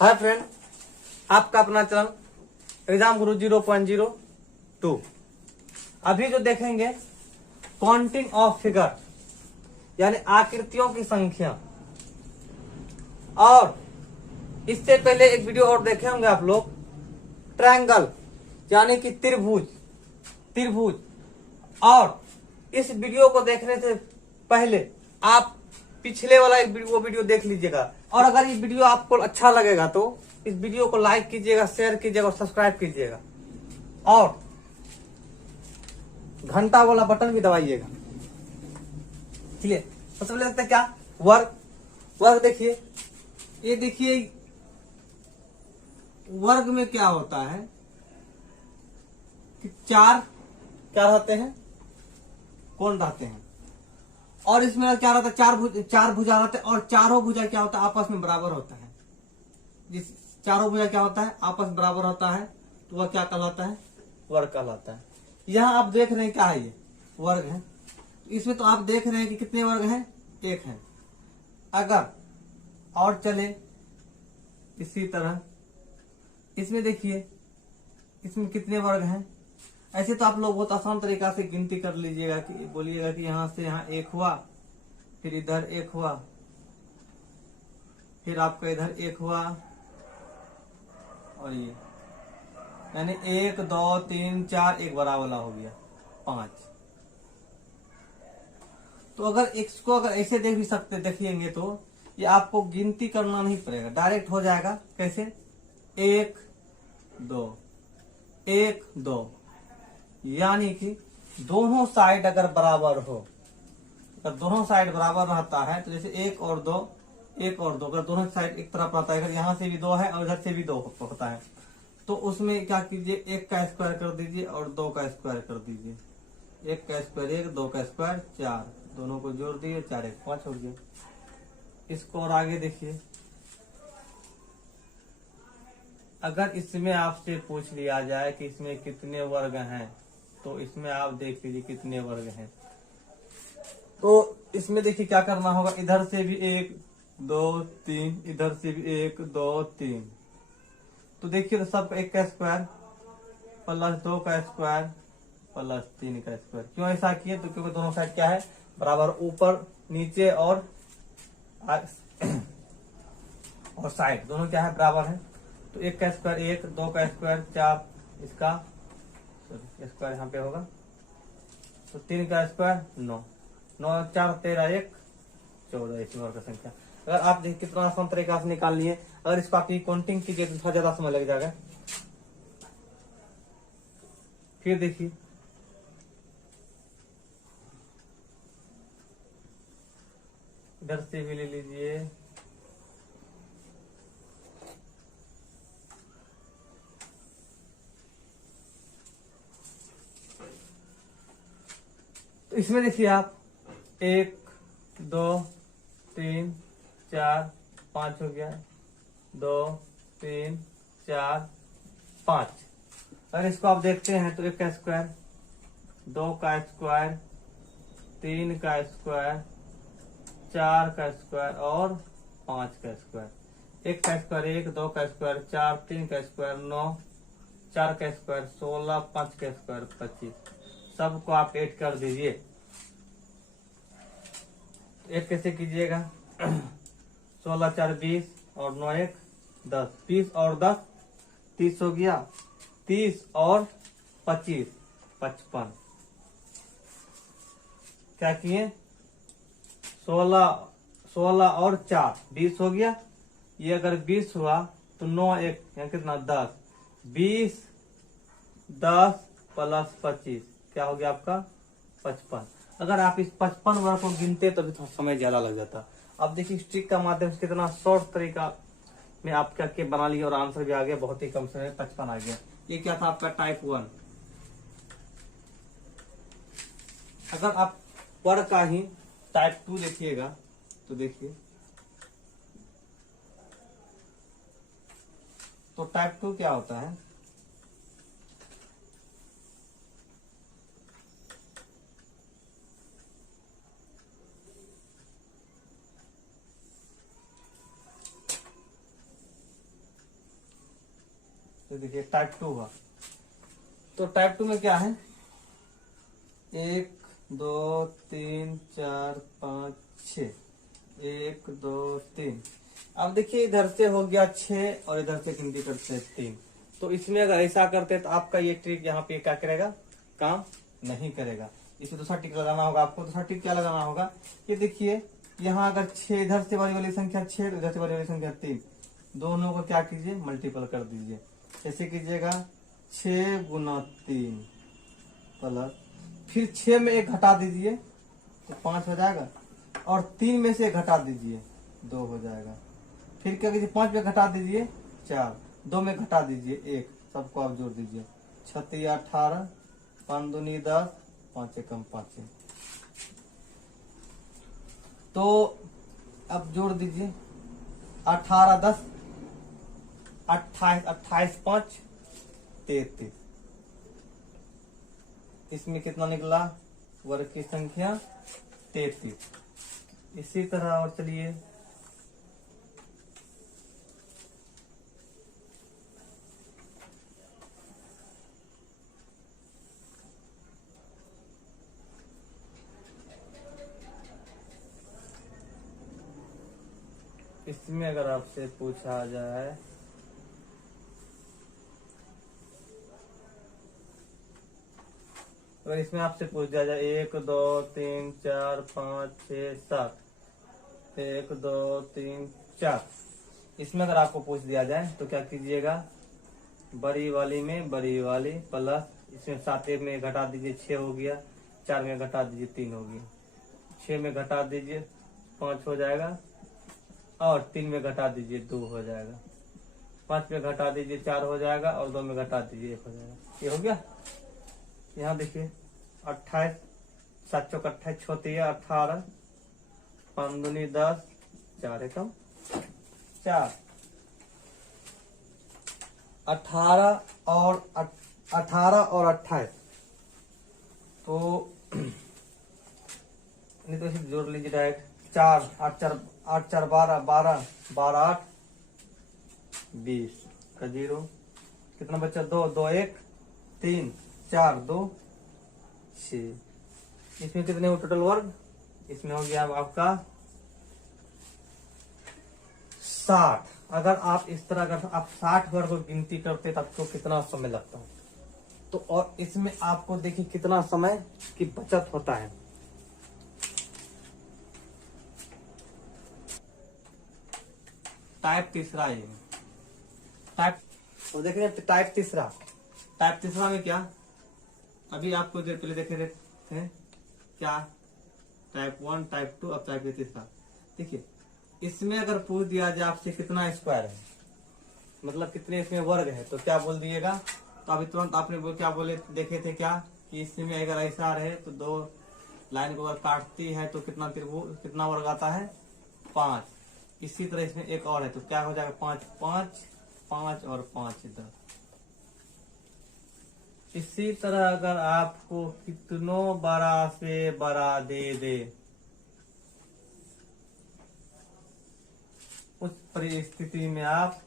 Hi friend, आपका अपना channel exam गुरु 0.02। अभी जो देखेंगे काउंटिंग ऑफ फिगर यानी आकृतियों की संख्या। और इससे पहले एक वीडियो और देखे होंगे आप लोग, ट्रायंगल यानी कि त्रिभुज। और इस वीडियो को देखने से पहले आप पिछले वाला एक वीडियो देख लीजिएगा। और अगर ये वीडियो आपको अच्छा लगेगा तो इस वीडियो को लाइक कीजिएगा, शेयर कीजिएगा और सब्सक्राइब कीजिएगा और घंटा वाला बटन भी दबाइएगा। चलिए सबसे पहले देखते हैं क्या वर्ग देखिए। ये देखिए वर्ग में क्या होता है कि चार क्या रहते हैं, कोण रहते हैं। और इसमें क्या रहता है, चार भुजा रहते हैं। और चारों भुजा क्या होता है, आपस में बराबर होता है। जिस चारों भुजा क्या होता है, आपस में बराबर होता है, तो वह क्या कहलाता है, वर्ग कहलाता है। यहाँ आप देख रहे हैं क्या है, ये वर्ग है। इसमें तो आप देख रहे हैं कि कितने वर्ग हैं, एक है। अगर और चले इसी तरह, इसमें देखिए इसमें कितने वर्ग हैं। ऐसे तो आप लोग बहुत आसान तरीका से गिनती कर लीजिएगा कि बोलिएगा कि यहां से यहां एक हुआ, फिर इधर एक हुआ, फिर आपका इधर एक हुआ, और ये यानी 1 2 3 4 एक बड़ा वाला हो गया 5। तो अगर इसको अगर ऐसे देख भी सकते देखिएंगे तो ये आपको गिनती करना नहीं पड़ेगा, डायरेक्ट हो जाएगा। कैसे, 1 2 1 2, यानी कि दोनों साइड अगर बराबर हो, अगर दोनों साइड बराबर रहता है तो जैसे 1 और 2 अगर दोनों साइड एक तरफ रहता है, अगर यहाँ से भी 2 है और इधर से भी 2 होता है, तो उसमें क्या कीजिए, 1 का स्क्वायर कर दीजिए और 2 का स्क्वायर कर दीजिए। 1 का स्क्वायर 1, 2 का स्क्वायर 4, दोनों को जोड़ दिए, 4 1 5 हो गया। इसको और आगे देखिए, अगर इसमें आपसे पूछ लिया जाए कि इसमें कितने वर्ग हैं, तो इसमें आप देख लीजिए कितने वर्ग हैं। तो इसमें देखिए क्या करना होगा, इधर से भी 1 2 3, इधर से भी 1 2 3। तो देखिए तो सबका 1 का स्क्वायर प्लस 2 का स्क्वायर प्लस 3 का स्क्वायर। क्यों ऐसा किए, तो क्योंकि दोनों साइड क्या है, बराबर, ऊपर नीचे और साइड दोनों क्या है, बराबर है। तो 1 का स्क्वायर 1, 2 का स्क्वायर 4, इसका स्क्वायर यहाँ पे होगा, तो 3 का स्क्वायर 9, 9 4 13 1 14, इसी वर्ग का संख्या। अगर आप देखिए कितना आसान तरीका से निकाल लिए। अगर इसको आप काउंटिंग कीजिए तो थोड़ा ज्यादा समय लग जाएगा। फिर देखिए इधर से भी ले लीजिए, तो इसमें देखिए आप 1 2 3 4 5 हो गया, 2 3 4 5। अगर इसको आप देखते हैं तो 1 का स्क्वायर 2 का स्क्वायर 3 का स्क्वायर 4 का स्क्वायर और 5 का स्क्वायर। 1 का स्क्वायर 1, 2 का स्क्वायर 4, 3 का स्क्वायर 9, 4 का स्क्वायर 16, 5 का स्क्वायर 25। सबको आप ऐड कर दीजिए। एक कैसे कीजिएगा, 16 4 20 और 9 1 10, 20 और 10 30 हो गया, 30 और 25 55। क्या किए, 16 और 4 20 हो गया। ये अगर 20 हुआ तो 9 1 यहाँ कितना 10, 20 10 प्लस 25 क्या हो गया आपका 55। अगर आप इस 55 वर्ग को गिनते तो भी थोड़ा समय ज्यादा लग जाता। अब देखिए स्ट्रिक का माध्यम से कितना शॉर्ट तरीका में आप क्या के बना लिया और आंसर भी आ गया, बहुत ही कम समय में 55 आ गया। ये क्या था आपका टाइप 1। अगर आप वर्ग का ही टाइप 2 देखिएगा तो देखिए, तो टाइप 2 क्या होता है, तो देखिए टाइप 2 हुआ। तो टाइप 2 में क्या है, 1 2 3 4 5 6, 1 2 3। अब देखिए इधर से हो गया 6 और इधर से गिनती करते हैं 3। तो इसमें अगर ऐसा करते हैं तो आपका ये ट्रिक यहाँ पे क्या करेगा, काम नहीं करेगा। इसमें दूसरा टिक लगाना होगा आपको। दूसरा टिक क्या लगाना होगा, ये देखिए यहाँ अगर 6 इधर से वाली संख्या 6, इधर से वाली संख्या 3, दोनों को क्या कीजिए, मल्टीपल कर दीजिए। कैसे कीजिएगा, 6 गुना 3 प्लस, फिर 6 में 1 घटा दीजिए तो 5 हो जाएगा, और 3 में से 1 घटा दीजिए 2 हो जाएगा। फिर क्या कीजिए, 5 में घटा दीजिए 4, 2 में घटा दीजिए 1, सबको आप जोड़ दीजिए, 6 18, 5 दूनी 10, 5 एकम 5। तो अब जोड़ दीजिए 18 10 28, 28 5 33। इसमें कितना निकला, वर्ग की संख्या 33। इसी तरह और चलिए इसमें अगर आपसे पूछा जाए अगर इसमें आपसे पूछ दिया जाए 1 2 3 4 5 6 7, 1 2 3 4, इसमें अगर आपको पूछ दिया जाए तो क्या कीजिएगा, बड़ी वाली में बड़ी वाली प्लस, इसमें 7 में घटा दीजिए 6 हो गया, 4 में घटा दीजिए 3 हो गया, 6 में घटा दीजिए 5 हो जाएगा, और 3 में घटा दीजिए 2 हो जाएगा, 5 में घटा दीजिए 4 हो जाएगा, और 2 में घटा दीजिए 1 हो जाएगा। ये हो गया। यहाँ देखिए 28, 7 चौक 28, 6 18, 5 दूनी 10, 4 एकम 4। 18 और 28 तो नहीं तो इसे जोड़ लीजिए डायरेक्ट, 4 8 4 8 4 12 12 12 8 20 का 0, कितना बच्चा 2 2 1 3 4 2 6। इसमें कितने हो टोटल वर्ग, इसमें हो गया आपका 60। अगर आप इस तरह अगर आप 60 वर्ग को गिनती करते तो आपको कितना समय लगता है, तो और इसमें आपको देखिए कितना समय की बचत होता है। टाइप तीसरा, ये टाइप तो देख रहे हैं, टाइप तीसरा में क्या, अभी आपको पहले देख रहे थे क्या, टाइप 1 टाइप 2, अब टाइप तीसरा। देखिए इसमें अगर पूछ दिया जाए आपसे कितना स्क्वायर है, मतलब कितने इसमें वर्ग है, तो क्या बोल दिएगा। तो अभी तुरंत आपने क्या बोले देखे थे क्या, कि इसमें अगर ऐसा रहे तो 2 लाइन को अगर काटती है तो कितना वर्ग आता है, 5। इसी तरह इसमें एक और है तो क्या हो जाएगा, 5 5 5 और 5 10। इसी तरह अगर आपको कितनों बड़ा से बड़ा दे दे, उस परिस्थिति में आप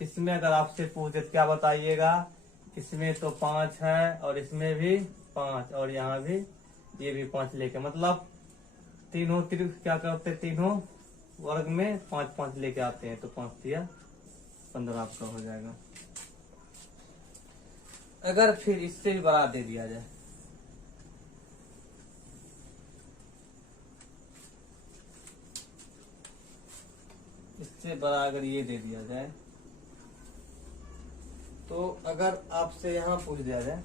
इसमें अगर आपसे पूछे क्या बताइएगा, इसमें तो 5 है और इसमें भी 5 और यहाँ भी ये भी 5 लेके, मतलब तीनों क्या करते, तीनों वर्ग में 5 5 लेके आते हैं, तो 5 दिया 15 आपका हो जाएगा। अगर फिर इससे भी बड़ा दे दिया जाए, इससे बड़ा अगर ये दे दिया जाए, तो अगर आपसे यहां पूछ दिया जाए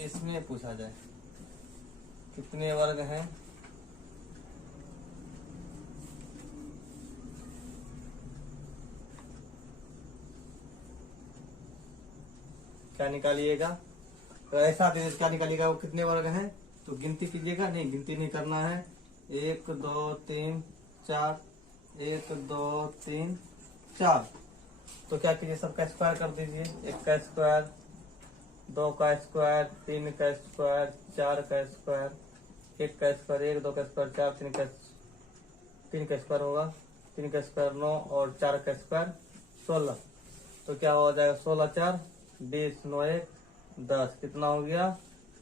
इसमें पूछा जाए कितने वर्ग हैं, क्या निकालिएगा, तो ऐसा क्या निकालिएगा, वो कितने वर्ग हैं, तो गिनती कीजिएगा, नहीं गिनती नहीं करना है, 1 2 3 4, 1 2 3 4। तो क्या कीजिए, सबका स्क्वायर कर दीजिए, 1 का स्क्वायर 2 का स्क्वायर, 3 का स्क्वायर, 4 का स्क्वायर, 1 का स्क्वायर, 1, 2 का स्क्वायर, 4, 3 का स्क्वायर होगा, 3 का स्क्वायर 9 और 4 का स्क्वायर 16। तो क्या हो जाएगा, 16 4 20, 9 1 10, कितना हो गया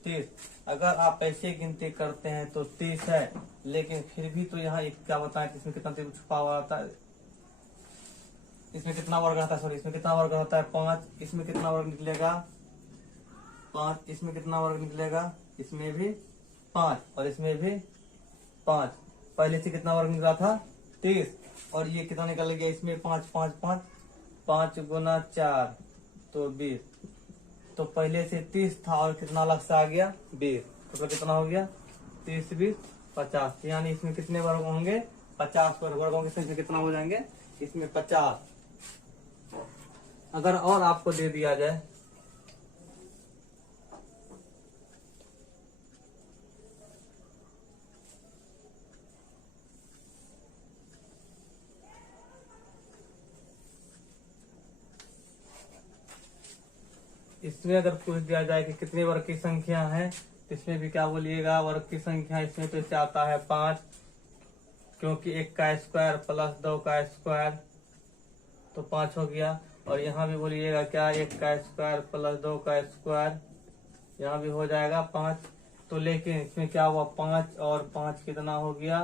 30। अगर आप ऐसे गिनती करते हैं तो 30 है, लेकिन फिर भी तो यहाँ एक क्या बताएं कि इसमें कितना छुपा हुआ आता है, इसमें कितना वर्ग रहता है, सॉरी इसमें कितना वर्ग होता है 5, इसमें कितना वर्ग निकलेगा 5, इसमें कितना वर्ग निकलेगा, इसमें भी 5 और इसमें भी 5। पहले से कितना वर्ग निकला था 30, और ये कितना निकल गया इसमें 5 5 5, 5 गुना 4 तो 20। तो पहले से 30 था और कितना अलग से आ गया 20, तो कितना हो गया 30 20 50। यानी इसमें कितने वर्ग होंगे 50 वर्ग। वर्गों की संख्या कितना हो जाएंगे इसमें 50। अगर और आपको दे दिया जाए इसमें, अगर पूछ दिया जाए कि कितने वर्ग की संख्या है, तो इसमें भी क्या बोलिएगा वर्ग की संख्या। इसमें तो इससे आता है 5, क्योंकि 1 का स्क्वायर प्लस 2 का स्क्वायर तो 5 हो गया। और यहाँ भी बोलिएगा क्या 1 का स्क्वायर प्लस 2 का स्क्वायर, यहाँ भी हो जाएगा 5। तो लेकिन इसमें क्या हुआ 5 और 5 कितना हो गया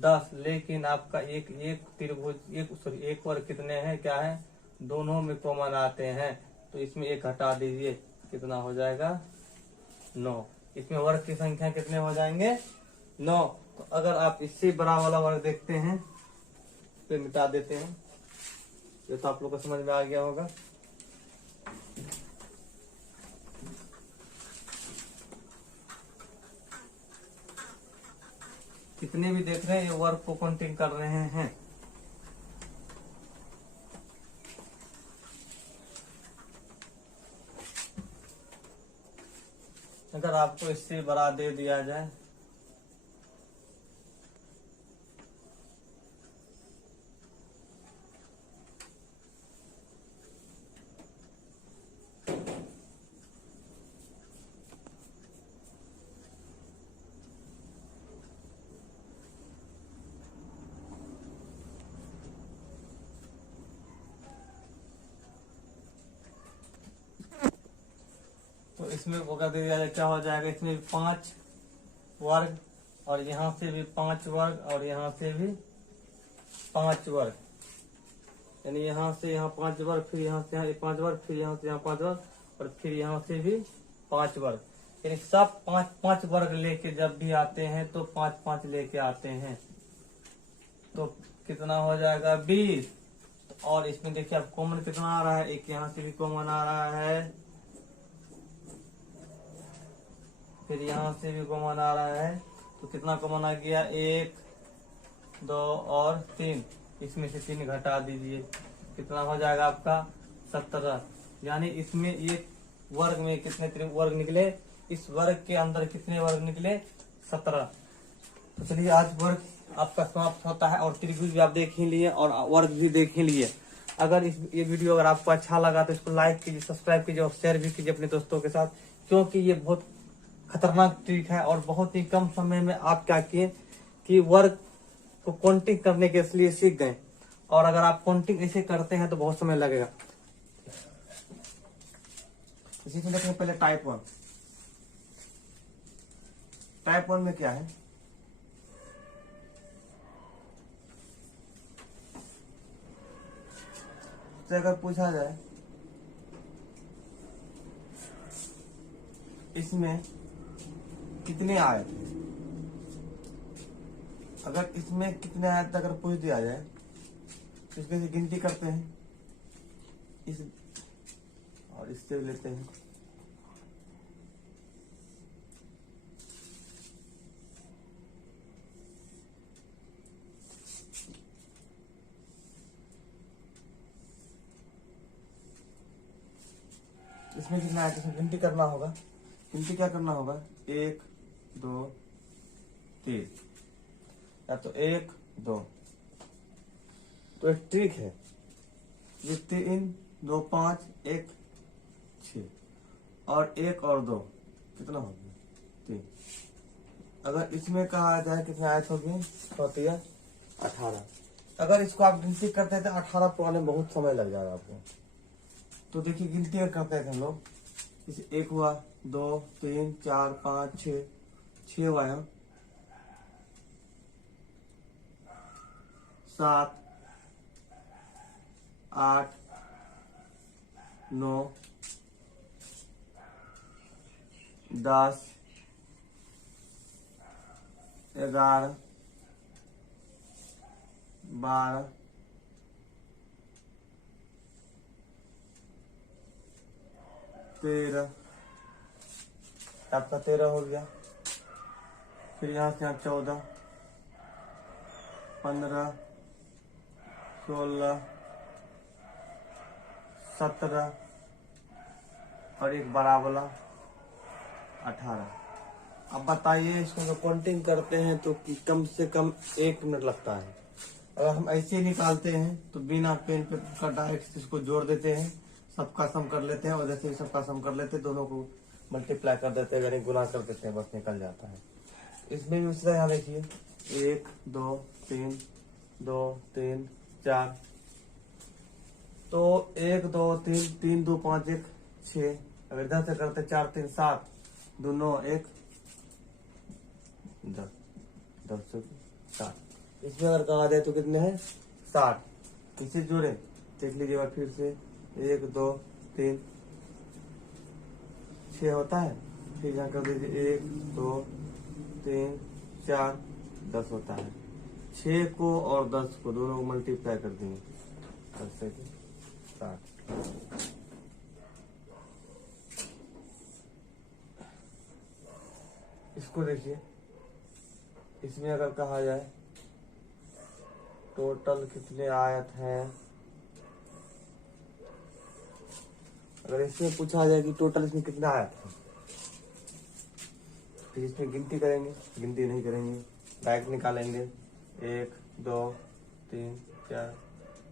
10। लेकिन आपका एक त्रिभुज एक वर्ग कितने हैं, क्या है दोनों में कॉमन आते हैं, तो इसमें एक हटा दीजिए, कितना हो जाएगा 9। इसमें वर्ग की संख्या कितने हो जाएंगे 9। तो अगर आप इससे बड़ा वाला वर्ग देखते हैं तो मिटा देते हैं, ये तो आप लोग को समझ में आ गया होगा। कितने भी देख रहे हैं ये वर्ग को काउंटिंग कर रहे हैं। अगर आपको इससे बड़ा दे दिया जाए तो इसमें अगर दे दिया जाए क्या हो जाएगा, इसमें 5 वर्ग और यहाँ से भी 5 वर्ग और यहाँ से भी 5 वर्ग, यानी यहाँ से यहाँ 5 वर्ग, फिर यहाँ से यहाँ 5 वर्ग, फिर यहाँ से यहाँ 5 वर्ग और फिर यहाँ से भी 5 वर्ग। यानी सब 5 5 वर्ग लेके जब भी आते हैं तो 5 5 लेके आते हैं, तो कितना हो जाएगा 20। और इसमें देखिए अब कॉमन कितना आ रहा है, एक यहाँ से भी कॉमन आ रहा है, फिर यहाँ से भी कॉमन आ रहा है, तो कितना कॉमन आ गया 1 2 और 3। इसमें से 3 घटा दीजिए, कितना हो जाएगा आपका 17। यानी इसमें एक वर्ग में कितने वर्ग निकले, इस वर्ग के अंदर कितने वर्ग निकले 17। तो चलिए आज वर्ग आपका समाप्त होता है, और त्रिभुज भी आप देख ही लिए और वर्ग भी देख ही लिए। अगर ये वीडियो अगर आपको अच्छा लगा तो इसको लाइक कीजिए, सब्सक्राइब कीजिए और शेयर भी कीजिए अपने दोस्तों के साथ, क्योंकि ये बहुत खतरनाक ट्रिक है और बहुत ही कम समय में आप क्या किए कि वर्ग को काउंटिंग करने के लिए सीख गए। और अगर आप काउंटिंग ऐसे करते हैं तो बहुत समय लगेगा। इसी में देखेंगे पहले टाइप 1। टाइप 1 में क्या है, तो अगर पूछा जाए इसमें कितने आए थे, अगर इसमें कितने आए थे अगर पूछ दिया जाए तो इसमें से गिनती करते हैं, इस और इससे भी लेते हैं। इसमें कितना है, इसमें गिनती करना होगा। गिनती क्या करना होगा 1 2 3, या तो 1 2। तो एक ट्रिक है, ये 3 2 5 1 6, और 1 और 2 कितना हो गया 3। अगर इसमें कहा जाए कितने आयत हो गए 18। अगर इसको आप गिनती करते हैं तो 18 पुराने बहुत समय लग जाएगा आपको। तो देखिए गिनती अगर करते थे हम लोग, इसे 1 हुआ 2 3 4 5 6 हुआ है 7 8 9 10 11 12 13 आपका 13 हो गया। फिर यहाँ से आप 14 15 16 17 और एक बड़ा वाला 18। अब बताइए इसको जो काउंटिंग करते हैं तो कम से कम 1 मिनट लगता है। अगर हम ऐसे ही निकालते हैं तो बिना पेन पे का डायरेक्ट इसको जोड़ देते हैं, सबका सम कर लेते हैं और जैसे ही सबका सम कर लेते हैं दोनों को मल्टीप्लाई कर देते हैं यानी गुना कर देते हैं, बस निकल जाता है। इसमें भी उसी तरह यहाँ देखिए 1 2 3 2 3 4 तो 1 2 3 3 2 5 1 6। अगर इधर से करते 4 3 7 2 9 1 10 10 7। इसमें अगर कहा जाए तो कितने हैं 60। इसे जोड़े देख लीजिएगा फिर से 1 2 3 6 होता है। फिर यहाँ कर दीजिए 1 2 3 4 10 होता है। 6 को और 10 को दोनों को मल्टीप्लाई कर देंगे 10 से 60। इसको देखिए, इसमें अगर कहा जाए टोटल कितने आयत हैं, अगर इसमें पूछा जाए कि टोटल इसमें कितने आयत हैं, फिर इसमें गिनती करेंगे, गिनती नहीं करेंगे डायरेक्ट निकालेंगे 1 2 3 4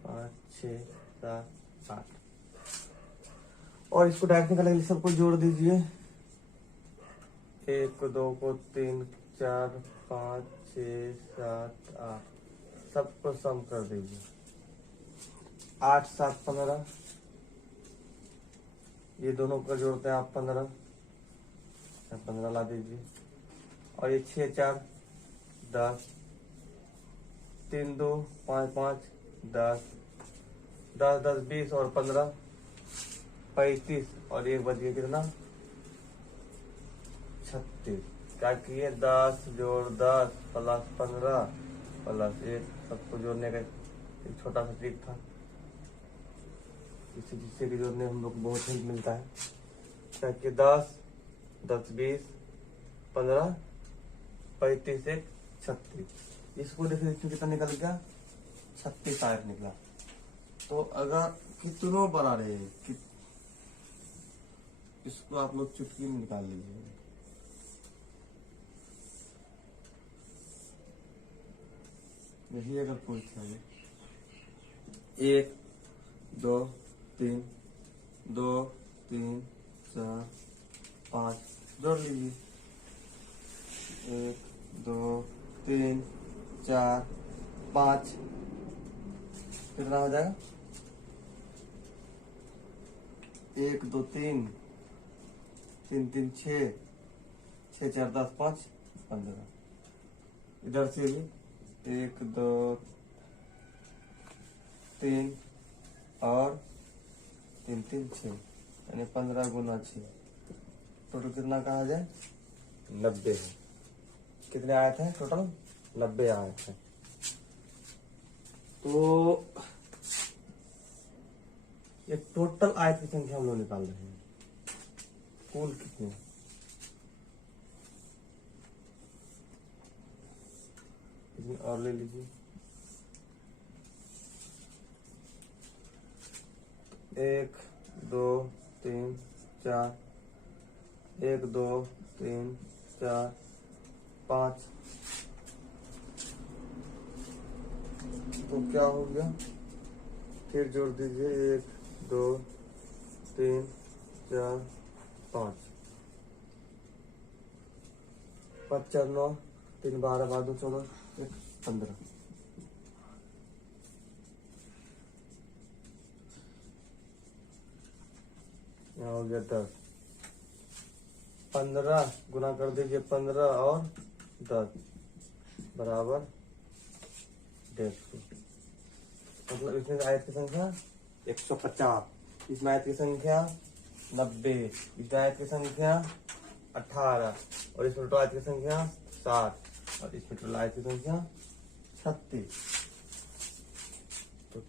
5 6 7 8 और इसको डायरेक्ट निकालेंगे। सबको जोड़ दीजिए 1 2 को 3 4 5 6 7 8 सबको सम कर दीजिए 8 7 15। ये दोनों का जोड़ते हैं आप 15 15 ला दीजिए और ये 6 4 10 3 2 5 5 10 10 10 20 और 15 35 और एक बच गया कितना 36। क्या किए 10 जोड़ 10 प्लस 15 प्लस 1 सबको जोड़ने का एक छोटा सा ट्रिक था, जिससे कि जोड़ने हम लोग को बहुत हेल्प मिलता है। क्या कि 10 10 20 15 35 1 36। इसको देखिए इसमें कितना निकल गया 36 आयत निकला। तो अगर कितनों बना रहे कि इसको आप लोग चुटकी में निकाल लीजिए। यही अगर पूछा 1 2 3 2 3 4 5 जोड़ लीजिए 1 2 3 4 5 कितना हो जाएगा 1 2 3 3 3 6 6 4 10 5 15। इधर से भी 1 2 3 और 3 3 6 यानी 15 गुना 6 टोटल कितना कहा जाए 90 है। कितने आयत हैं टोटल 90 आयत है। तो ये टोटल आयत की संख्या हम लोग निकाल रहे हैं कुल कितने। और ले लीजिए 1 2 3 4 1 2 3 4 5 तो क्या हो गया फिर जोड़ दीजिए 1 2 3 4 5 5 4 9 3 12 12 14 1 15 यहाँ हो गया 10 15 गुना कर दीजिए 15 और 10 बराबर 150। मतलब इसमें आयत की संख्या 150, इसमें आयत की संख्या 90, इसमें आयत की संख्या 18 और इसमें टोटल आयत की संख्या 60 और इसमें टोटल आयत की संख्या 36। तो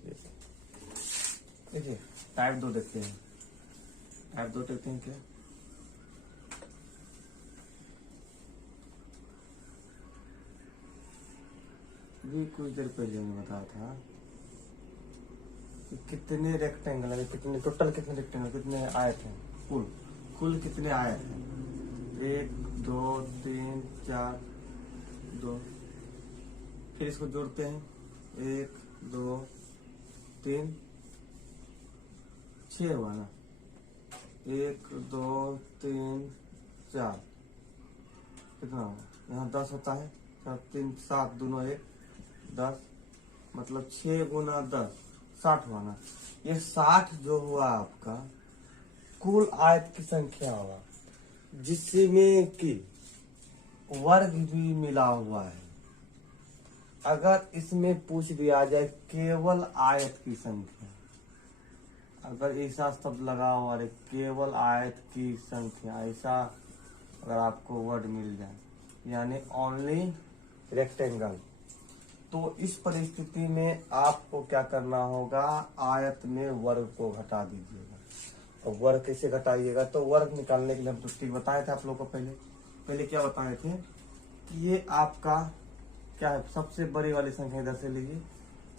देखिए टाइप 2 देखते हैं। टाइप 2 देखते हैं क्या? भी कुछ देर पहले मैंने बताया था कि कितने रेक्टेंगल है, कितने टोटल कितने रेक्टेंगल, कितने आयत हैं, कुल कितने आयत हैं? 1 2 3 4 2। फिर इसको जोड़ते हैं 1 2 3 6 हुआ ना। 1 2 3 4 कितना हुआ? यहाँ 10 होता है, 3 7 दोनों 1 10, मतलब 6 गुना 10 60 हुआ ना। ये 60 जो हुआ आपका कुल आयत की संख्या हुआ, जिसमें कि वर्ग भी मिला हुआ है। अगर इसमें पूछ दिया जाए केवल आयत की संख्या, अगर ऐसा शब्द लगा हुआ है केवल आयत की संख्या, ऐसा अगर आपको वर्ड मिल जाए यानी ओनली रेक्टेंगल, तो इस परिस्थिति में आपको क्या करना होगा? आयत में वर्ग को घटा दीजिएगा। और वर्ग कैसे घटाइएगा? तो वर्ग निकालने के लिए हम तो ठीक बताए थे आप लोगों को। पहले क्या बताए थे कि ये आपका क्या है? सबसे बड़ी वाली संख्या इधर से लीजिए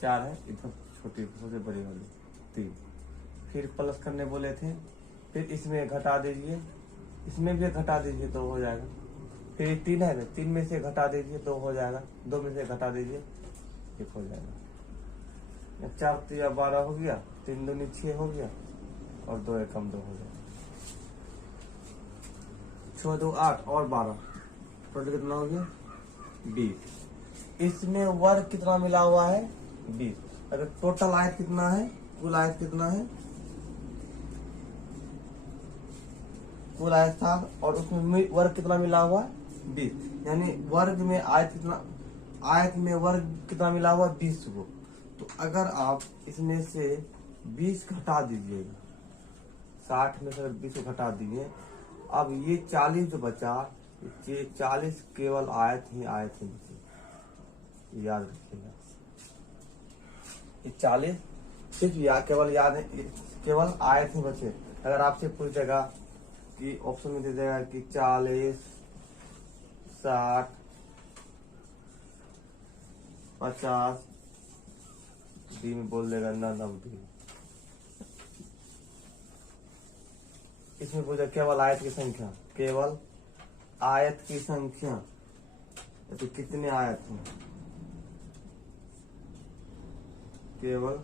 4 है, इधर छोटी सबसे बड़ी वाली 3। फिर प्लस करने बोले थे, फिर इसमें घटा दीजिए, इसमें भी घटा दीजिए 2 हो जाएगा। फिर 3 है ना, 3 में से घटा दीजिए 2 हो जाएगा, 2 में से घटा दीजिए 1 हो जाएगा। 4 3 12 हो गया, 3 दूनी 6 हो गया और 2 एकम 2 हो जाएगा। 6 2 8 और 12, टोटल कितना हो गया? 20। इसमें वर्ग कितना मिला हुआ है? 20। अगर टोटल आयत कितना है? कुल आयत कितना है? कुल आयत था और उसमें वर्ग कितना मिला हुआ है? 20। यानी वर्ग में आयत कितना, आयत में वर्ग कितना मिला हुआ है? 20 को। तो अगर आप इसमें से 20 घटा दीजिएगा, 60 में से 20 को घटा दीजिए, अब ये 40 जो बचा, ये 40 केवल आयत ही बची, याद रखिएगा। ये 40 सिर्फ केवल याद है, केवल आयत ही बचे। अगर आपसे पूछेगा कि ऑप्शन में दे देगा कि 40 60 50, डी में बोल देगा ना 90। इसमें पूछा केवल आयत की संख्या, केवल आयत की संख्या, तो कितने आयत हैं? केवल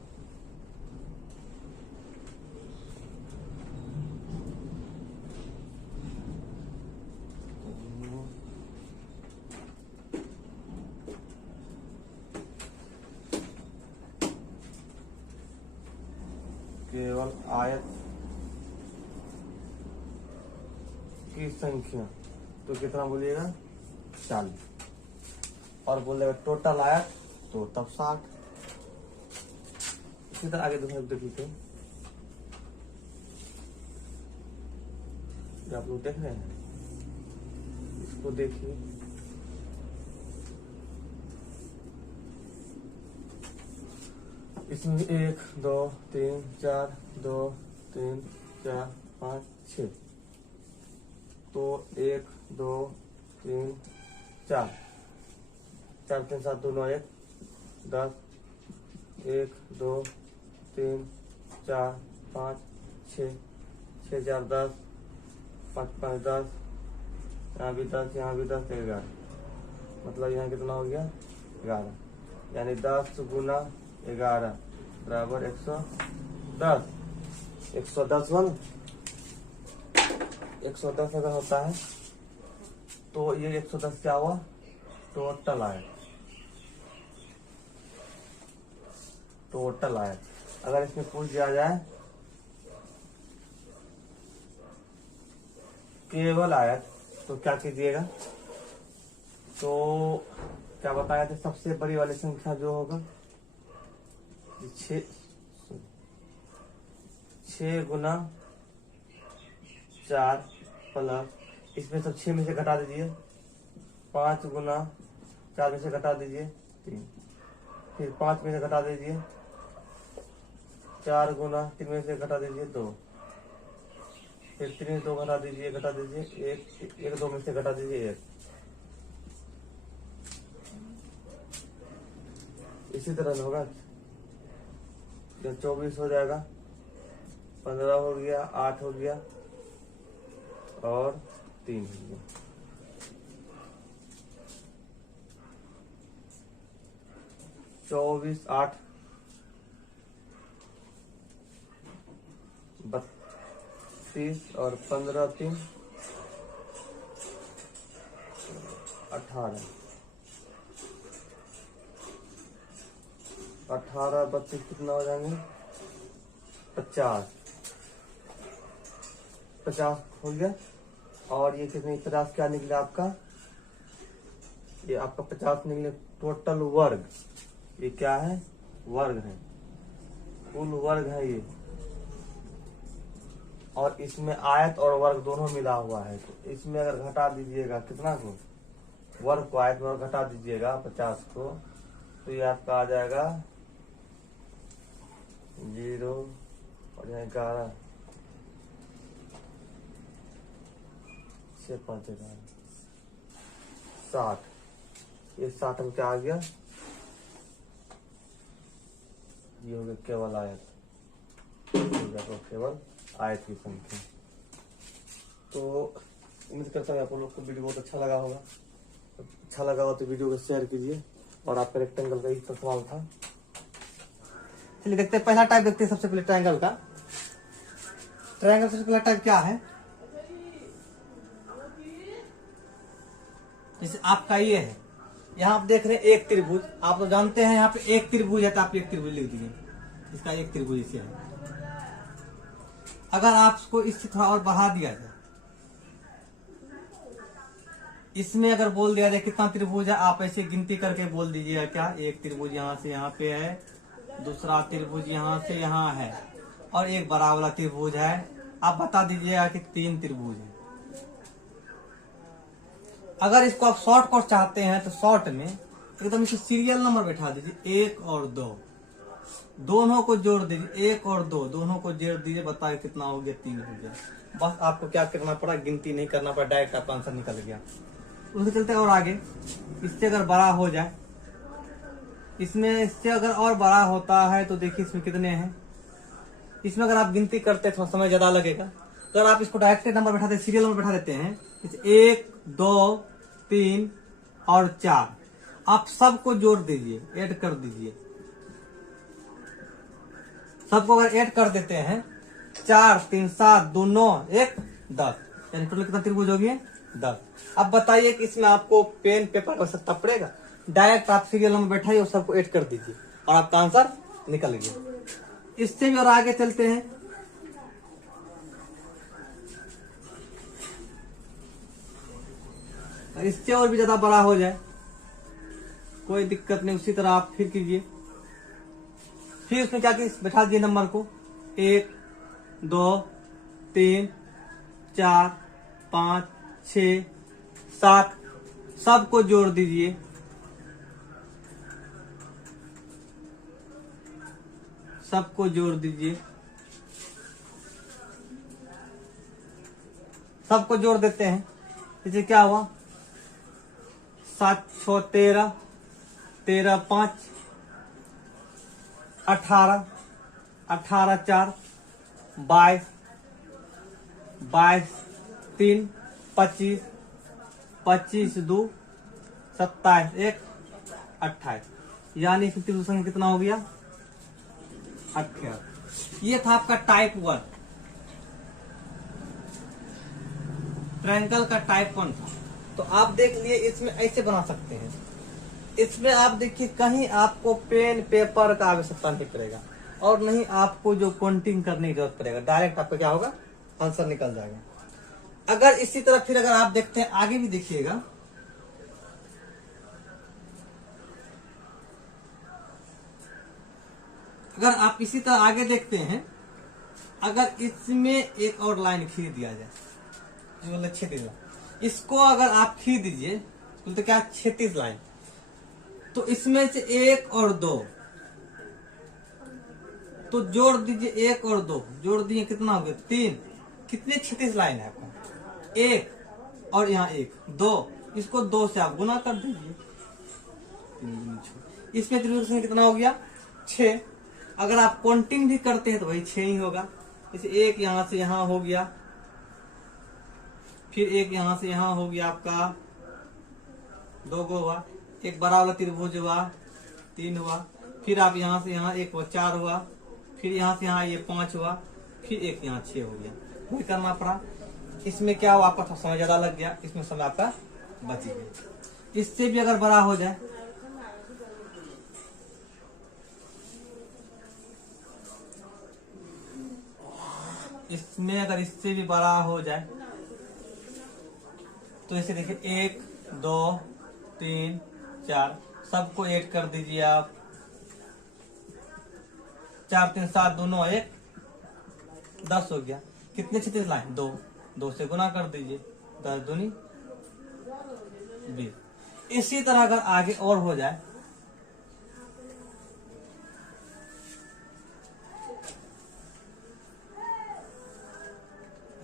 आयत की संख्या, तो कितना बोलिएगा? 40। और बोलेगा टोटल आयत, तो तब 60। इसी तरह आगे दूसरा देखिए, आप लोग देख रहे हैं, इसको देखिए। इसमें 1 2 3 4 2 3 4 5 6, तो 1 2 3 4 4 3 7 2 9 1 10, 1 2 3 4 5 6 6 4 10, 5 5 10, यहाँ भी 10, यहाँ भी 10, 11। मतलब यहाँ कितना हो गया? 11। यानी 10 गुना 11 बराबर 110। 110 वन 110 अगर होता है तो ये 110 क्या हुआ, टोटल आयत। टोटल आयत अगर इसमें पूछ दिया जाए केवल आयत तो क्या कीजिएगा, तो क्या बताया था, सबसे बड़ी वाली संख्या जो होगा 6 गुना 4 प्लस इसमें सब 6 में से घटा दीजिए, 5 गुना 4 में से घटा दीजिए 3, फिर 5 में से घटा दीजिए 4 गुना 3 में से घटा दीजिए 2, फिर 3 में 2 घटा दीजिए 1 2 में से घटा दीजिए 1। इसी तरह से होगा, जब 24 हो जाएगा, 15 हो गया, 8 हो गया और 3 हो गया। चौबीस 8 32 और 15 3 18 18 32 कितना हो जाएंगे 50 हो गया। और ये कितने 50 क्या निकले आपका, ये आपका 50 निकले टोटल वर्ग। ये क्या है, वर्ग है, कुल वर्ग है ये। और इसमें आयत और वर्ग दोनों मिला हुआ है, तो इसमें अगर घटा दीजिएगा कितना को, वर्ग को आयत में घटा दीजिएगा 50 को, तो ये आपका आ जाएगा 0 और यहाँ 11 6 5 11 60। ये 60 में क्या आ गया, ये हो गया केवल आयत, तो केवल आयत की संख्या। तो उम्मीद करता हूँ आप लोग को वीडियो बहुत अच्छा लगा होगा। अच्छा लगा हो तो वीडियो को शेयर कीजिए। और आपका रेक्टेंगल का ही सवाल था। चलिए देखते हैं, पहला टाइप देखते हैं सबसे पहले ट्रायंगल का। ट्रायंगल सबसे पहला टाइप क्या है, जैसे आपका ये है, यहाँ आप देख रहे हैं एक त्रिभुज, आप तो जानते हैं यहाँ पे एक त्रिभुज है, तो आप एक त्रिभुज लिख दीजिए, इसका एक त्रिभुज इसे है। अगर आपको इससे थोड़ा और बढ़ा दिया जाए, इसमें अगर बोल दिया जाए कितना त्रिभुज है, आप ऐसे गिनती करके बोल दीजिएगा, क्या एक त्रिभुज यहाँ से यहाँ पे है, दूसरा त्रिभुज यहाँ से यहाँ है, और एक बड़ा वाला त्रिभुज है, आप बता दीजिएगा कि 3 त्रिभुज है। अगर इसको आप शॉर्ट कट चाहते हैं तो शॉर्ट में एकदम इसे सीरियल नंबर बैठा दीजिए, 1 और 2, दोनों को जोड़ दीजिए, 1 और 2 दोनों को जोड़ दीजिए, बताइए कितना हो गया, 3 हो गया। बस आपको क्या करना पड़ा, गिनती नहीं करना पड़ा, डायरेक्ट आपका आंसर निकल गया। उसके चलते और आगे, इससे अगर बड़ा हो जाए, इसमें इससे अगर और बड़ा होता है तो देखिए इसमें कितने हैं। इसमें अगर आप गिनती करते थोड़ा समय ज्यादा लगेगा। अगर आप इसको डायरेक्ट नंबर बैठा देते, सीरियल नंबर बैठा देते हैं, 1 2 3 और 4, आप सबको जोड़ दीजिए, ऐड कर दीजिए। सबको अगर ऐड कर देते हैं, 4 3 7 2 9 1 10, यानी टोटल कितना त्रिभुज हो गया, 10। अब बताइए कि इसमें आपको पेन पेपर की आवश्यकता पड़ेगा, डायरेक्ट आप सीरियल नंबर बैठाइए और सबको ऐड कर दीजिए और आपका आंसर निकल गया। इससे भी और आगे चलते हैं, इससे और भी ज्यादा बड़ा हो जाए, कोई दिक्कत नहीं, उसी तरह आप फिर कीजिए। फिर उसमें क्या कीजिए, बैठा दीजिए नंबर को, 1 2 3 4 5 6 7, सबको जोड़ दीजिए, सबको जोड़ दीजिए, सबको जोड़ देते हैं। जैसे क्या हुआ, 7 6 13 13 5 18 18 4 22 22 3 25 25 2 27 1 28, यानी 50 संख्या कितना हो गया, 18। ये था आपका टाइप 1। ट्रायंगल का टाइप कौन था? तो आप देख लिए इसमें ऐसे बना सकते हैं। इसमें आप देखिए कहीं आपको पेन पेपर का आवश्यकता नहीं पड़ेगा और नहीं आपको जो काउंटिंग करने की जरूरत पड़ेगा, डायरेक्ट आपका क्या होगा, आंसर निकल जाएगा। अगर इसी तरह फिर अगर आप देखते हैं आगे भी देखिएगा, अगर आप इसी तरह आगे देखते हैं, अगर इसमें एक और लाइन खींच दिया जाए, जो मतलब 36 लाइन, इसको अगर आप खींच दीजिए तो क्या 36 लाइन, तो इसमें से 1 और 2 तो जोड़ दीजिए, 1 और 2 जोड़ दिए कितना हो गया 3। कितने 36 लाइन है आपका, 1 और यहाँ 1 2, इसको 2 से आप गुना कर दीजिए, इसमें त्रिभुज कितना हो गया 6। अगर आप काउंटिंग भी करते हैं तो वही 6 ही होगा। जैसे 1 यहां से यहां हो गया, फिर 1 यहां से यहां हो गया आपका 2 गो हुआ, एक बड़ा वाला त्रिभुज हुआ 3 हुआ, फिर आप यहां से यहां 1 हुआ 4 हुआ, फिर यहां से यहां ये 5 हुआ, फिर एक यहाँ 6 हो गया। वही करना पड़ा। इसमें क्या हुआ, आपका समय ज्यादा लग गया, इसमें समय आपका बच गया। इससे भी अगर बड़ा हो जाए, इसमें अगर इससे भी बड़ा हो जाए तो इसे देखिए 1 2 3 4 सबको ऐड कर दीजिए आप, 4 3 7 दोनों 1 10 हो गया। कितने 36 लाइन, 2 2 से गुना कर दीजिए, 10 दूनी 20। इसी तरह अगर आगे और हो जाए,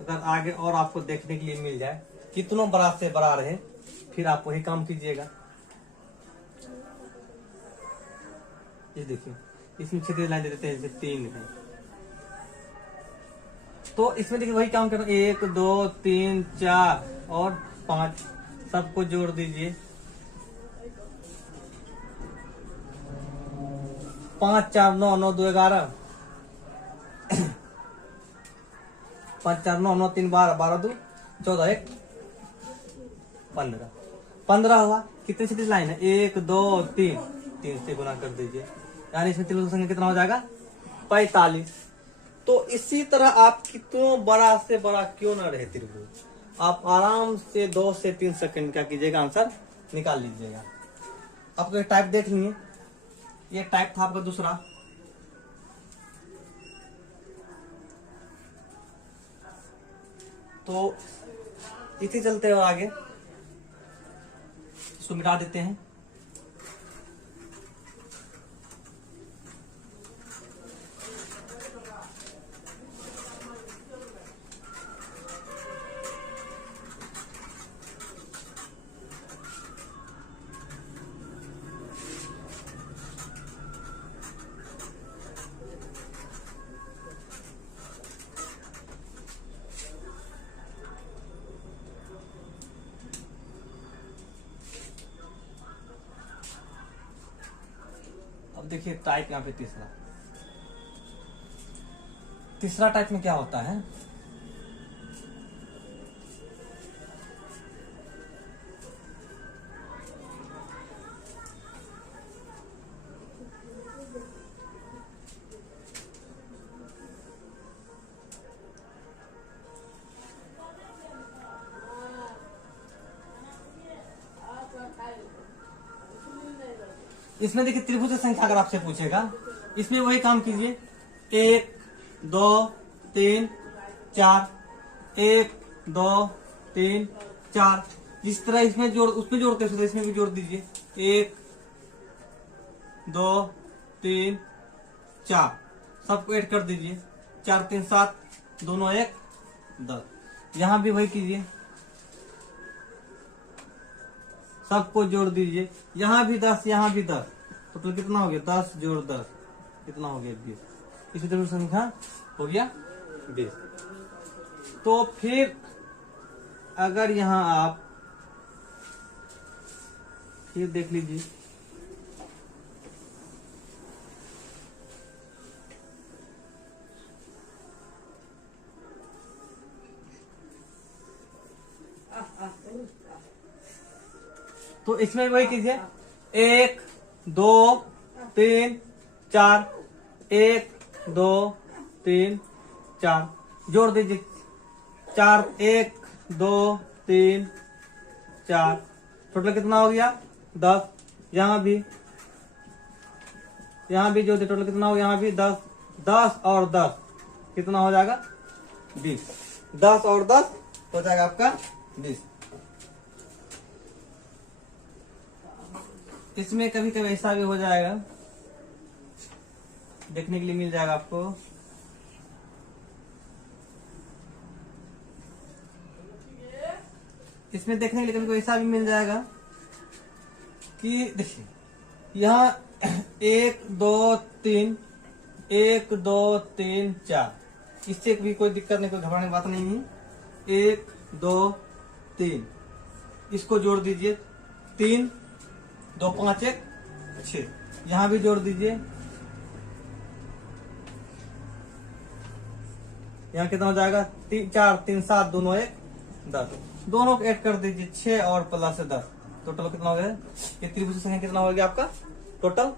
अगर आगे और आपको देखने के लिए मिल जाए, कितनों बड़ा से बड़ा रहे, फिर आप वही काम कीजिएगा। ये देखिए इसमें 36 लाइन दे देते हैं, जैसे 3 है, तो इसमें देखिए वही काम करना, 1 2 3 4 और 5 सबको जोड़ दीजिए, 5 4 9 9 2 11 5 4 9 9 3 12 12 2 14 1 15 15 हुआ। कितनी 36 लाइन है, 1 2 3 3 से गुना कर दीजिए, यानी इसमें त्रिभुज संख्या कितना हो जाएगा 45। तो इसी तरह आप कितनों बड़ा से बड़ा क्यों ना रहे त्रिभुज, आप आराम से 2 से 3 सेकंड क्या कीजिएगा, आंसर निकाल लीजिएगा। आपको टाइप देख लिए, ये टाइप था आपका दूसरा। तो इसी चलते हो आगे, इसको मिटा देते हैं। अब देखिए टाइप यहाँ पे तीसरा टाइप में क्या होता है, इसमें देखिए त्रिभुज संख्या अगर आपसे पूछेगा, इसमें वही काम कीजिए, 1 2 3 4 1 2 3 4, जिस तरह इसमें जोड़ उसमें जोड़ते हैं इसमें भी जोड़ दीजिए, 1 2 3 4 सबको ऐड कर दीजिए, 4 3 7 दोनों 1 10। यहां भी वही कीजिए, सबको जोड़ दीजिए, यहाँ भी 10 यहाँ भी 10, तो कितना हो गया 10 जोड़ 10 कितना हो गया 20। इसी तरह संख्या हो गया 20। तो फिर अगर यहाँ आप फिर देख लीजिए, तो इसमें वही कीजिए, 1 2 3 4, 1 2 3 4, जोड़ दीजिए 4, 1 2 3 4, टोटल कितना हो गया 10। यहाँ भी जोड़ दीजिए, टोटल कितना हो गया, यहाँ भी 10, 10 और 10 कितना हो जाएगा 20, 10 और 10 हो जाएगा आपका 20। इसमें कभी कभी ऐसा भी हो जाएगा, देखने के लिए मिल जाएगा आपको। इसमें देखने के लिए कभी कभी ऐसा भी मिल जाएगा कि देखिए यहाँ 1 2 3 1 2 3 4, इससे भी कोई दिक्कत नहीं, कोई घबराने की बात नहीं है। 1 2 3 इसको जोड़ दीजिए, 3 2 5 1 6, यहाँ भी जोड़ दीजिए, यहाँ कितना हो जाएगा 3 4 3 7, दोनों 1 10, दोनों को ऐड कर दीजिए 6 और प्लस 10, टोटल कितना हो गया, ये त्रिभुज संख्या कितना हो गया आपका टोटल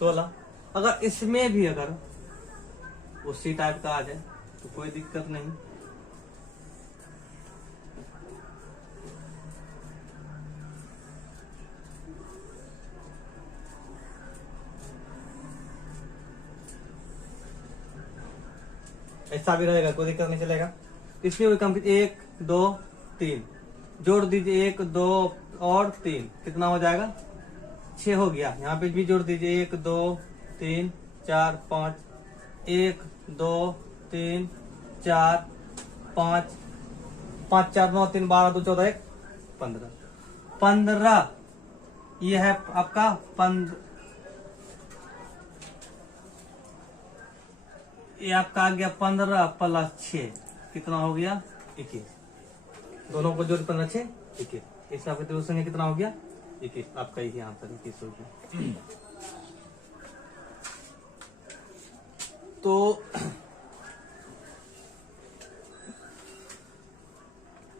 16। अगर इसमें भी अगर उसी टाइप का आ जाए तो कोई दिक्कत नहीं। ऐसा भी रहेगा, कोई दिक्कत नहीं चलेगा। इसमें कोई कंप्लीट 1 2 3 जोड़ दीजिए, 1 2 और 3 कितना हो जाएगा 6 हो गया। यहाँ पे भी जोड़ दीजिए, 1 2 3 4 5, 1 2 3 4 5, 5 4 9 3 12 2 14 1 15, 15 ये है आपका 15, ये आपका आ गया 15 प्लस 6 कितना हो गया 21, दोनों को जोड़ 15 6 21, इस आपके त्रिभुज संख्या कितना हो गया 21, आपका ये आंसर 21 हो गया। तो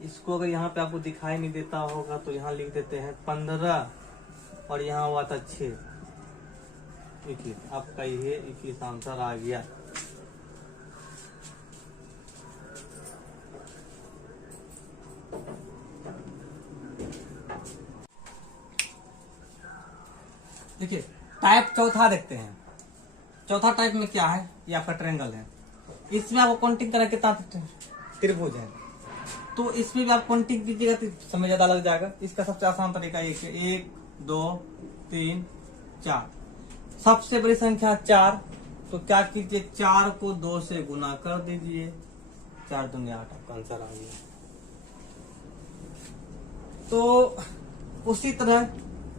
इसको अगर यहाँ पे आपको दिखाई नहीं देता होगा तो यहाँ लिख देते हैं 15 और यहाँ हुआ था 6 21, आपका ये 21 आंसर आ गया। देखिए टाइप चौथा देखते हैं। चौथा टाइप में क्या है, ये आपका ट्रायंगल है, इसमें आपको काउंटिंग करना कितना त्रिभुज है, तो इसमें भी आप काउंटिंग कीजिएगा तो समय ज्यादा लग जाएगा। इसका सबसे आसान तरीका ये है 1 2 3 4, सबसे बड़ी संख्या 4, तो क्या कीजिए 4 को 2 से गुना कर दीजिए, 4 दूनी 8 आपका आंसर आ गया। तो उसी तरह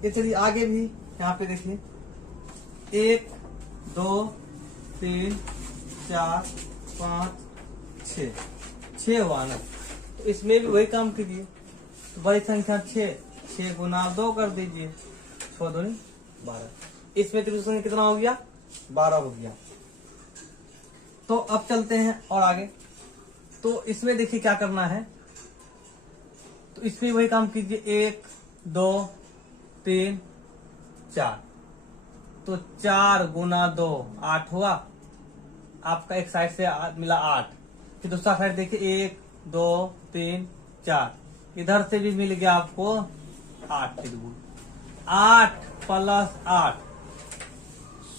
ये चलिए आगे भी यहाँ पे देखिए 1 2 3 4 5 6 हुआ ना, तो इसमें भी वही काम कीजिए, तो बड़ी संख्या 6 गुना 2 कर दीजिए, 6 दूनी 12, इसमें त्रिभुज संख्या कितना हो गया 12 हो गया। तो अब चलते हैं और आगे, तो इसमें देखिए क्या करना है, तो इसमें वही काम कीजिए 1 2 3 4, तो 4 गुना 2 8 हुआ आपका, एक साइड से मिला 8, फिर दूसरा साइड देखिए 1 2 3 4, इधर से भी मिल गया आपको 8 त्रिभुज, 8 प्लस 8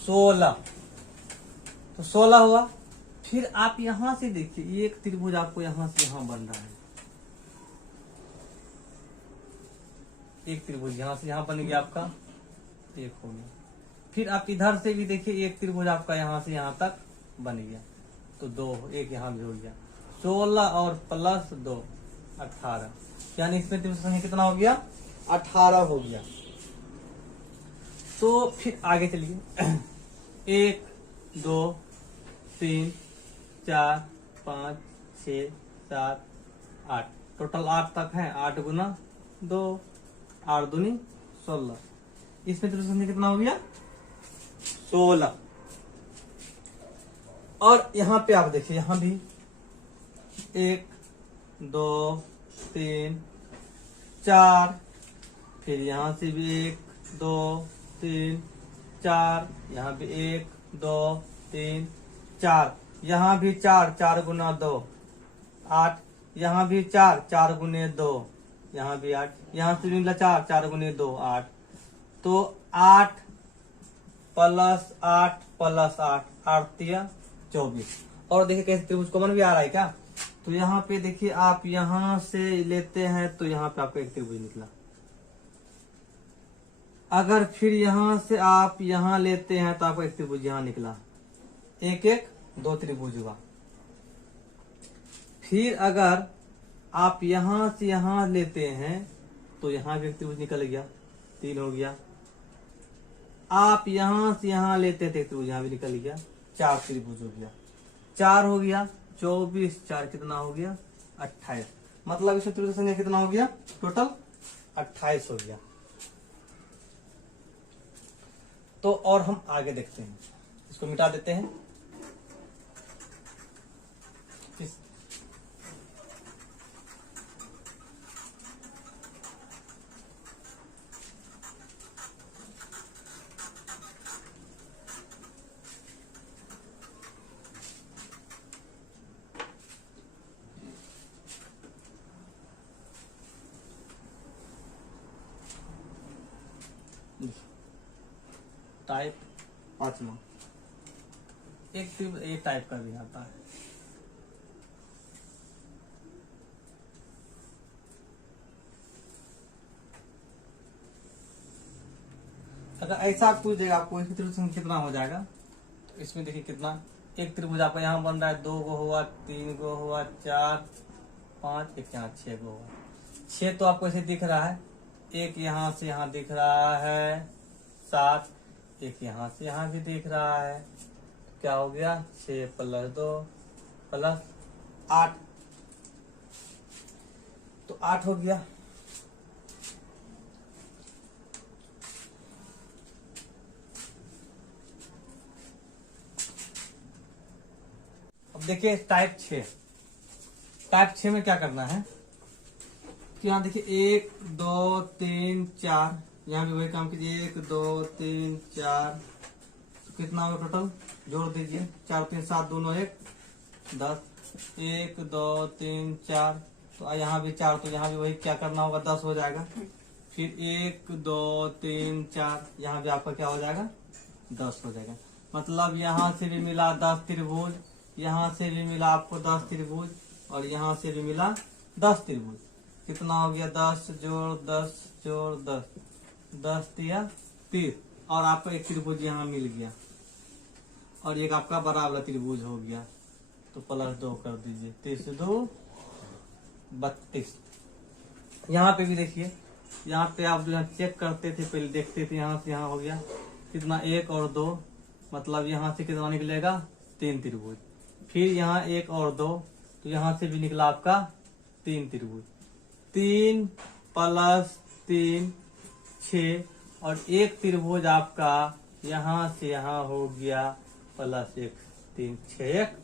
16, तो 16 हुआ। फिर आप यहां से देखिए एक त्रिभुज आपको यहां से यहां बन रहा है, एक त्रिभुज यहां से यहां बन गया आपका, एक हो गया। फिर आप इधर से भी देखिए एक त्रिभुज आपका यहां से यहां तक बन गया, तो 2 एक यहां भी हो गया, 16 और प्लस 2 18, यानी इसमें त्रिभुज संख्या कितना हो गया 18 हो गया। तो फिर आगे चलिए 1 2 3 4 5 6 7 8, टोटल 8 तक है, 8 गुना 2 8 दूनी 16, इसमें त्रिभुज संख्या कितना हो गया 16। और यहाँ पे आप देखिए यहाँ भी 1 2 3 4 फिर यहाँ से भी 1 2 3 4, यहाँ भी 1 2 3 4, यहाँ भी 4, 4 गुना 2 8, यहाँ भी 4, 4 गुने 2, यहाँ भी 8, यहाँ से भी मिला 4, 4 गुने 2 8, तो 8 प्लस 8 प्लस 8, 8 या 24। और देखिए कैसे त्रिभुज कॉमन भी आ रहा है क्या। तो यहाँ पे देखिए आप यहाँ से लेते हैं तो यहाँ पे आपका एक त्रिभुज निकला। अगर फिर यहाँ से आप यहाँ लेते हैं तो आपका एक त्रिभुज यहाँ निकला, एक एक 2 त्रिभुज हुआ। फिर अगर आप यहाँ से यहाँ लेते हैं तो यहाँ भी एक त्रिभुज निकल गया, 3 हो गया। आप यहाँ से यहाँ लेते थे त्रिभुज यहाँ भी निकल गया, 4 त्रिभुज हो गया। 4 हो गया 24, 4 कितना हो गया 28। मतलब इसमें त्रिभुज संख्या कितना हो गया टोटल 28 हो गया। तो और हम आगे देखते हैं, इसको मिटा देते हैं। टाइप 5वां, एक टाइप का भी आता है। अगर ऐसा पूछ देगा आपको इसकी त्रिभुज संख्या कितना हो जाएगा, तो इसमें देखिए कितना, एक त्रिभुज आपका यहाँ बन रहा है 2 गो हुआ, 3 गो हुआ, 4 5, एक यहाँ 6 गो हुआ। 6 तो आपको ऐसे दिख रहा है, एक यहाँ से यहाँ दिख रहा है 7, एक यहाँ से यहाँ भी दिख रहा है। तो क्या हो गया 6 प्लस 2 प्लस 8, तो 8 हो गया। अब देखिए टाइप 6, टाइप 6 में क्या करना है कि यहाँ देखिए 1 2 3 4, यहाँ भी वही काम कीजिए 1 2 3 4, तो कितना होगा टोटल जोड़ दीजिए, 4 3 7 दोनों 1 10, 1 2 3 4, तो यहाँ भी 4, तो यहाँ भी वही क्या करना होगा 10 हो जाएगा। फिर 1 2 3 4, यहाँ भी आपका क्या हो जाएगा 10 हो जाएगा। मतलब यहाँ से भी मिला 10 त्रिभुज, यहाँ से भी मिला आपको 10 त्रिभुज, और यहाँ से भी मिला 10 त्रिभुज। कितना हो गया 10 जोड़ 10 जोड़ 10, 10 दिया 30, और आपको एक त्रिभुज यहाँ मिल गया, और एक आपका बड़ा वाला त्रिभुज हो गया। तो प्लस 2 कर दीजिए, 30 2 32। यहाँ पे भी देखिए, यहाँ पे आप जो चेक करते थे पहले देखते थे, यहाँ से यहाँ हो गया कितना 1 और 2, मतलब यहाँ से कितना निकलेगा 3 त्रिभुज। फिर यहाँ 1 और 2, तो यहाँ से भी निकला आपका 3 त्रिभुज। 3 प्लस 3 6, और एक त्रिभुज आपका यहाँ से यहाँ हो गया प्लस 1 3 6 1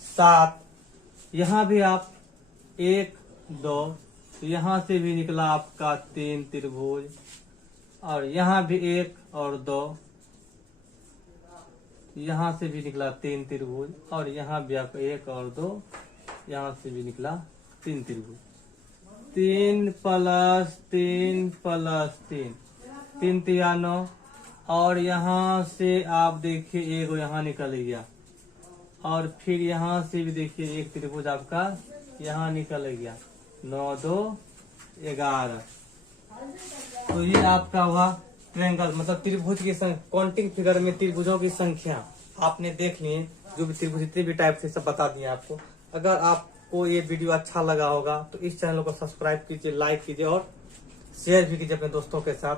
7। यहाँ भी आप 1 2, तो यहाँ से भी निकला आपका 3 त्रिभुज, और यहाँ भी 1 और 2, यहाँ से भी निकला 3 त्रिभुज, और यहाँ भी आपका 1 और 2, यहाँ से भी निकला 3 त्रिभुज। 3 प्लस 3 प्लस 3, 3 3 9, और यहाँ से आप देखिए 1 यहाँ निकल गया, और फिर यहाँ से भी देखिए एक त्रिभुज आपका यहाँ निकल गया, 9 2 11। तो ये आपका हुआ ट्रायंगल, मतलब त्रिभुज की काउंटिंग फिगर में त्रिभुजों की संख्या आपने देख लिए, जो भी त्रिभुज जितने भी टाइप से सब बता दिए आपको। अगर आपको ये वीडियो अच्छा लगा होगा तो इस चैनल को सब्सक्राइब कीजिए, लाइक कीजिए और शेयर भी कीजिए अपने दोस्तों के साथ।